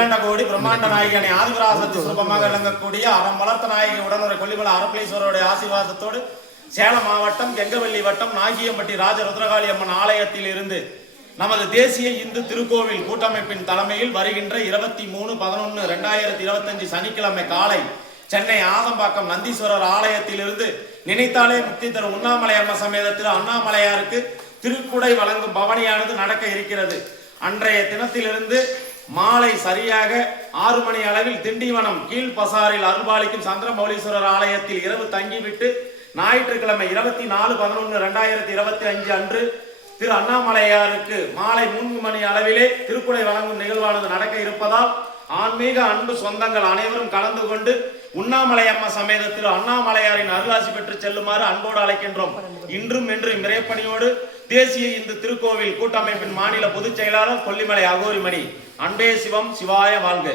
அகிலாண்ட கோடி பிரம்மாண்ட நாயகனை ஆதிபராசத்து சுரூபமாக விளங்கக்கூடிய அறம் வளர்த்த நாயகி உடனுரை கொல்லிமலை அரப்பளீஸ்வரருடைய ஆசீர்வாதத்தோடு சேலம் மாவட்டம் கெங்கவல்லி வட்டம் நாகியம்பட்டி ராஜ ருத்ரகாளி அம்மன் ஆலயத்தில் இருந்து நமது தேசிய இந்து திருக்கோவில் கூட்டமைப்பின் தலைமையில் வருகின்ற இருபத்தி மூணு பதினொன்று ரெண்டாயிரத்தி இருபத்தஞ்சு சனிக்கிழமை காலை சென்னை ஆதம்பாக்கம் நந்தீஸ்வரர் ஆலயத்திலிருந்து நினைத்தாலே முக்தி தரும் உண்ணாமலை அம்ம சமேதத்தில் அண்ணாமலையாருக்கு திருக்குடை வழங்கும் பவனியானது நடக்க இருக்கிறது. அன்றைய தினத்திலிருந்து மாலை சரியாக ஆறு மணி அளவில் திண்டிவனம் கீழ் பசாரில் அருள்பாலிக்கும் சந்திரமௌலீஸ்வரர் ஆலயத்தில் இரவு தங்கிவிட்டு ஞாயிற்றுக்கிழமை இருபத்தி நாலு பதினொன்று ரெண்டாயிரத்தி இருபத்தி அஞ்சு அன்று திரு அண்ணாமலையாருக்கு மாலை மூன்று மணி அளவிலே திருக்குடை வழங்கும் நிகழ்வானது நடக்க இருப்பதால் ஆன்மீக அன்பு சொந்தங்கள் அனைவரும் கலந்து கொண்டு உண்ணாமலையம்மா சமேத சமேதத்தில் அண்ணாமலையாரின் அருளாசி பெற்று செல்லுமாறு அன்போடு அழைக்கின்றோம். இன்றும் என்றும் இறைப்பணியோடு தேசிய இந்து திருக்கோவில் கூட்டமைப்பின் மாநில பொதுச் செயலாளர் கொல்லிமலை அகோரிமணி. அன்பே சிவம் சிவாய வாழ்க.